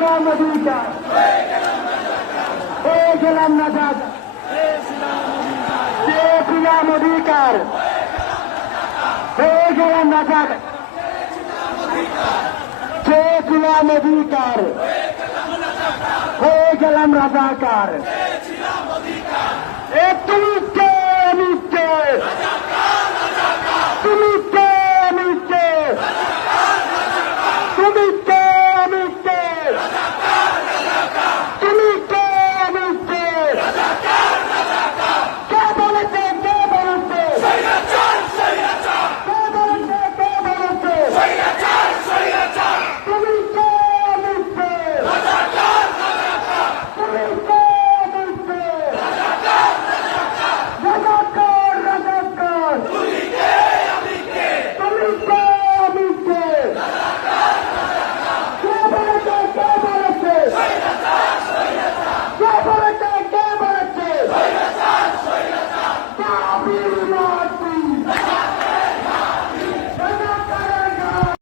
পেয়েছিলাম অধিকার গেলাম না যা পেয়েছিলাম অধিকার গেলাম না যা চেয়েছিলাম অধিকার হয়ে গেলাম রাজাকার। Amém.